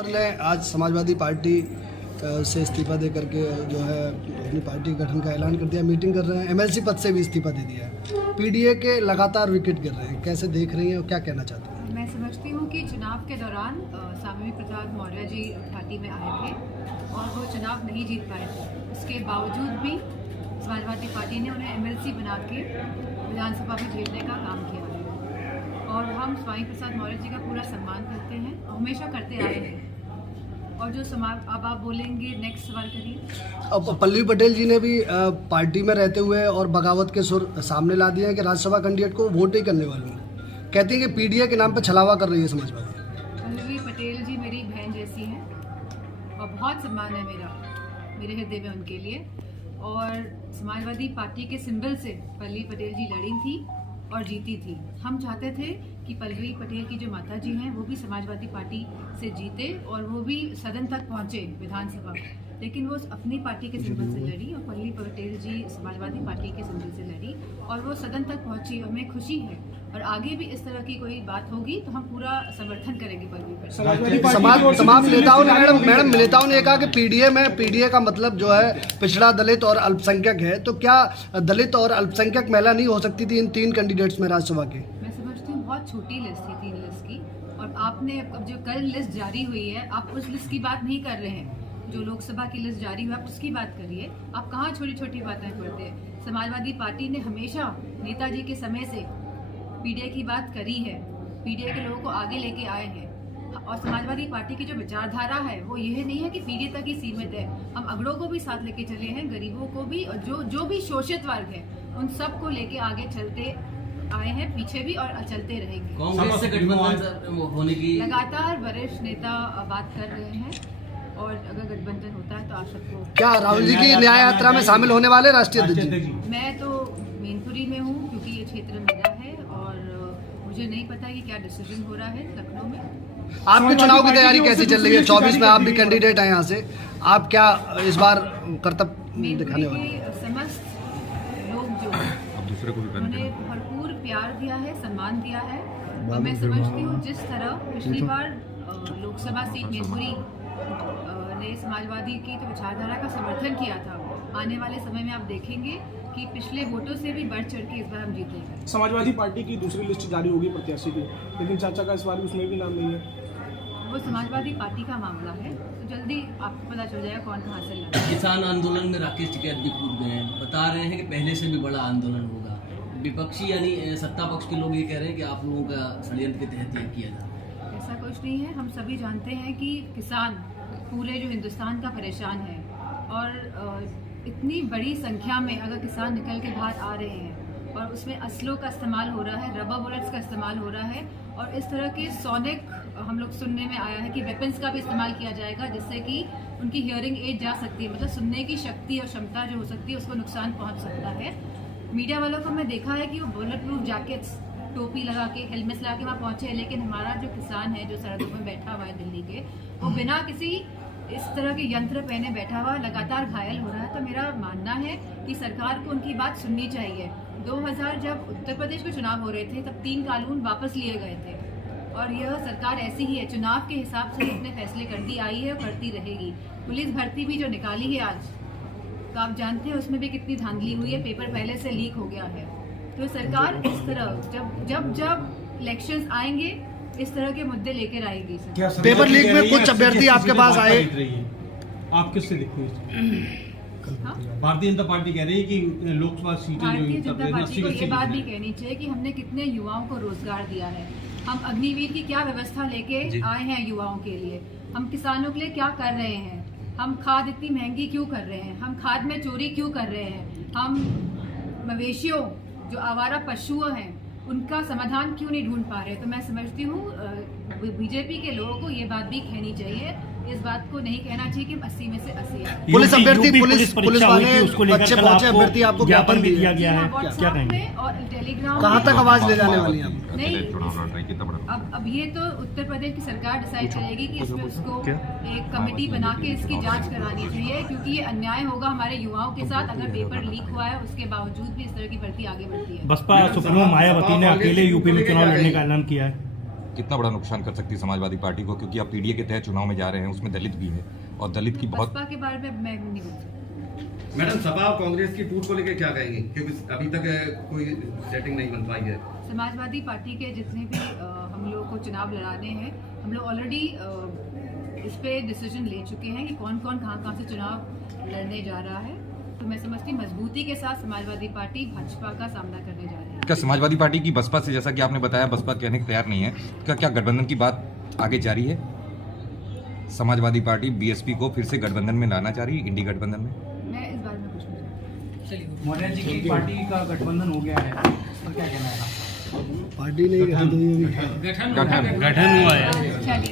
और ने आज समाजवादी पार्टी से इस्तीफा दे करके जो है अपनी पार्टी गठन का ऐलान कर दिया, मीटिंग कर रहे हैं, एमएलसी पद से भी इस्तीफा दे दिया है। पीडीए के लगातार विकेट गिर रहे हैं, कैसे देख रही हैं और क्या कहना चाहते हैं? मैं समझती हूँ कि चुनाव के दौरान स्वामी प्रसाद मौर्य जी पार्टी में आए थे और वो चुनाव नहीं जीत पाए थे। उसके बावजूद भी समाजवादी पार्टी ने उन्हें एमएलसी बना के विधानसभा में भेजने का काम किया है और हम स्वामी प्रसाद मौर्य जी का पूरा सम्मान करते हैं, हमेशा करते आए हैं। और जो समाज, अब आप बोलेंगे नेक्स्ट सवाल करिए। अब पल्लवी पटेल जी ने भी पार्टी में रहते हुए और बगावत के सुर सामने ला दिए हैं कि राज्यसभा कैंडिडेट को वोट ही करने वाली हैं। कहती हैं कि पीडीए के नाम पर छलावा कर रही है समाजवादी। पल्लवी पटेल जी मेरी बहन जैसी हैं और बहुत सम्मान है मेरे हृदय में उनके लिए। और समाजवादी पार्टी के सिंबल से पल्लवी पटेल जी लड़ी थी और जीती थी। हम चाहते थे कि पल्लवी पटेल की जो माता जी हैं वो भी समाजवादी पार्टी से जीते और वो भी सदन तक पहुंचे विधानसभा, लेकिन वो अपनी पार्टी के सिंबल से लड़ी और पल्लवी पटेल जी समाजवादी पार्टी के सिंबल से लड़ी और वो सदन तक पहुंची और हमें खुशी है। और आगे भी इस तरह की कोई बात होगी तो हम पूरा समर्थन करेंगे पल्लवी पटेल। तमाम नेताओं ने मैडम नेताओं ने कहा कि पीडीए का मतलब जो है पिछड़ा, दलित और अल्पसंख्यक है, तो क्या दलित और अल्पसंख्यक महिला नहीं हो सकती थी इन 3 कैंडिडेट्स में राज्यसभा के? मैं समझती हूँ बहुत छोटी लिस्ट थी 3 लिस्ट की, और आपने अब जो कल लिस्ट जारी हुई है आप उस लिस्ट की बात नहीं कर रहे हैं। जो लोकसभा की लिस्ट जारी हुई आप उसकी बात करिए। आप कहाँ छोटी छोटी बातें करते हैं? समाजवादी पार्टी ने हमेशा नेताजी के समय से पीडीए की बात करी है, पीडीए के लोगों को आगे लेके आए हैं। और समाजवादी पार्टी की जो विचारधारा है वो यह नहीं है कि पीडीए तक ही सीमित है। हम अगड़ों को भी साथ लेके चले हैं, गरीबों को भी, और जो भी शोषित वर्ग है उन सबको लेके आगे चलते आए हैं, पीछे भी और चलते रहेंगे। कांग्रेस से गठबंधन होने की लगातार वरिष्ठ नेता बात कर रहे हैं और अगर गठबंधन होता है तो आप सबको। क्या राहुल जी की न्याय यात्रा में शामिल होने वाले राष्ट्रीय अध्यक्ष? मैं तो मैनपुरी में हूँ क्योंकि ये क्षेत्र मेरा है और मुझे नहीं पता कि क्या डिसीजन हो रहा है लखनऊ में। आपके चुनाव की तैयारी कैसी चल रही है? 24 में आप भी कैंडिडेट हैं यहाँ से, आप क्या इस बार कर्तव्य दिखाने वाले हैं? समस्त लोग जो उन्हें भरपूर प्यार दिया है, सम्मान दिया है और मैं समझती हूँ जिस तरह पिछली बार लोकसभा सीट मैनपुरी ने समाजवादी की तो विचारधारा का समर्थन किया था, आने वाले समय में आप देखेंगे कि पिछले वोटों से भी बढ़ चढ़ के इस बार हम जीतेंगे। समाजवादी पार्टी की दूसरी लिस्ट जारी होगी प्रत्याशी की, लेकिन चाचा का इस बार उसमें भी नाम नहीं है। वो समाजवादी पार्टी का मामला है, तो जल्दी आपको पता चल जाएगा कौन कहाँ से लड़ा। किसान आंदोलन में राकेश टिकैत भी कूद गए हैं, बता रहे हैं कि पहले से भी बड़ा आंदोलन होगा। विपक्षी यानी सत्ता पक्ष के लोग ये कह रहे हैं कि आप लोगों का षड्यंत्र के तहत ये किया जा रहा है। ऐसा कुछ नहीं है। हम सभी जानते हैं कि किसान पूरे जो हिंदुस्तान का परेशान है और इतनी बड़ी संख्या में अगर किसान निकल के बाहर आ रहे हैं और उसमें असलों का इस्तेमाल हो रहा है, रबर बुलेट्स का इस्तेमाल हो रहा है और इस तरह के सोनिक हम लोग सुनने में आया है कि वेपन्स का भी इस्तेमाल किया जाएगा जिससे कि उनकी हियरिंग एड जा सकती है, मतलब सुनने की शक्ति और क्षमता जो हो सकती है उसको नुकसान पहुंच सकता है। मीडिया वालों को मैं देखा है कि वो बुलेट प्रूफ जैकेट्स, टोपी लगा के, हेलमेट लगा के वहाँ पहुंचे, लेकिन हमारा जो किसान है जो सरहदों में बैठा हुआ है दिल्ली के, वो बिना किसी इस तरह के यंत्र पहने बैठा हुआ लगातार घायल हो रहा है। तो मेरा मानना है कि सरकार को उनकी बात सुननी चाहिए। 2000 जब उत्तर प्रदेश में चुनाव हो रहे थे तब 3 कानून वापस लिए गए थे और यह सरकार ऐसी ही है, चुनाव के हिसाब से अपने फैसले करती आई है और करती रहेगी। पुलिस भर्ती भी जो निकाली है आज, तो आप जानते हैं उसमें भी कितनी धांधली हुई है, पेपर पहले से लीक हो गया है। तो सरकार इस तरह जब इलेक्शंस आएंगे इस तरह के मुद्दे लेकर आएगी। पेपर लीक में कुछ अभ्यर्थी आपके पास आए, आप किससे देखते हैं? भारतीय जनता पार्टी कह रही है कि लोकसभा सीटें भारतीय जनता पार्टी को ये बात भी कहनी चाहिए कि हमने कितने युवाओं को रोजगार दिया है। हम अग्निवीर की क्या व्यवस्था लेके आए हैं युवाओं के लिए, हम किसानों के लिए क्या कर रहे हैं, हम खाद इतनी महंगी क्यों कर रहे हैं, हम खाद में चोरी क्यों कर रहे हैं, हम मवेशियों जो आवारा पशु हैं उनका समाधान क्यों नहीं ढूंढ पा रहे। तो मैं समझती हूँ बीजेपी के लोगों को ये बात भी कहनी चाहिए, इस बात को नहीं कहना चाहिए कि 80 में से 80 है। पुलिस अभ्यर्थी पुलिस वाले बच्चे पहुंचे अभ्यर्थी आपको ज्ञापन भी दिया गया है, क्या कहेंगे? और टेलीग्राम कहाँ तक आवाज ले जाने वाली है? नहीं, अब ये तो उत्तर प्रदेश की सरकार डिसाइड करेगी कि इसमें उसको एक कमेटी बना के इसकी जांच करानी चाहिए, क्योंकि ये अन्याय होगा हमारे युवाओं के साथ अगर पेपर लीक हुआ है उसके बावजूद भी इस तरह की भर्ती आगे बढ़ती है। बसपा सुप्रीमो मायावती ने अकेले यूपी में चुनाव लड़ने का ऐलान किया है। कितना बड़ा नुकसान कर सकती है समाजवादी पार्टी को, क्योंकि आप पीडीए के तहत चुनाव में जा रहे हैं, उसमें दलित भी है और दलित की बहुत। बसपा के बारे में मैं नहीं बोल सकती। मैडम, सपा और कांग्रेस की टूट को लेकर क्या कहेंगी, क्योंकि अभी तक कोई सेटिंग नहीं बन पाई है। समाजवादी पार्टी के जितने भी हम लोग को चुनाव लड़ाने हैं, हम लोग ऑलरेडी इस पे डिसीजन ले चुके हैं कि कौन कौन कहाँ से चुनाव लड़ने जा रहा है। तो मैं समझती मजबूती के साथ समाजवादी पार्टी भाजपा का सामना करने जा रही है। क्या समाजवादी पार्टी की बसपा से, जैसा कि आपने बताया बसपा कहने को तैयार नहीं है, क्या गठबंधन की बात आगे जारी है? समाजवादी पार्टी बीएसपी को फिर से गठबंधन में लाना चाह रही है, इंडी गठबंधन में? मैं इस बारे में कुछ नहीं जानती। मौर्य जी की पार्टी का गठबंधन हो गया है, इस पर क्या कहना है आपका? पार्टी नहीं गठन हुई होगी। गठन चलिए